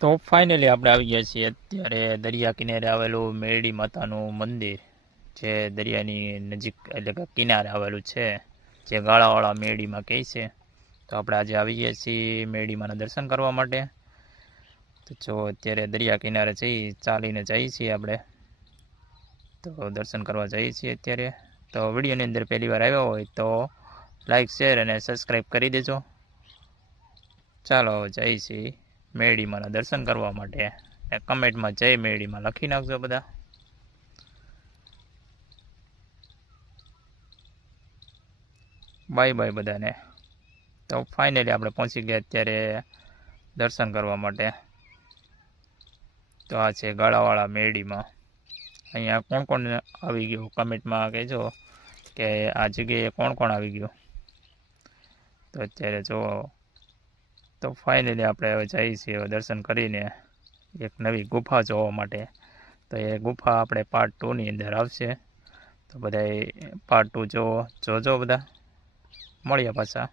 તો ફાઇનલી આપણે આવી ગયા છીએ અત્યારે દરિયા કિનારે આવેલું મેરડી માતાનું મંદિર, જે દરિયાની નજીક એટલે કે કિનારે આવેલું છે, જે ગાળાવાળા મેરડીમાં કહે છે. તો આપણે આજે આવી ગયા છીએ મેરડીમાંના દર્શન કરવા માટે. તો જો અત્યારે દરિયા કિનારે ચાલીને જઈએ છીએ આપણે, તો દર્શન કરવા જઈએ છીએ અત્યારે. તો વિડીયોની અંદર પહેલી વાર આવ્યા હોય તો લાઈક, શેર અને સબસ્ક્રાઈબ કરી દેજો. ચાલો જઈએ છીએ મેરડીમાંના દર્શન કરવા માટે. કમેન્ટમાં જય મેરડીમાં લખી નાખજો બધા. બાય બાય બધાને. તો ફાઇનલી આપણે પહોંચી ગયા અત્યારે દર્શન કરવા માટે. તો આ છે ગાળાવાળા મેરડીમાં. અહીંયા કોણ કોણ આવી ગયું કમેન્ટમાં કહેજો કે આ જગ્યાએ કોણ કોણ આવી ગયું. તો અત્યારે જો તો ફાઇનલી આપણે હવે જઈએ છીએ દર્શન કરીને એક નવી ગુફા જોવા માટે. તો એ ગુફા આપણે પાર્ટ 2ની અંદર આવશે. તો બધાએ પાર્ટ 2 જોજો બધા. મળ્યા પાછા.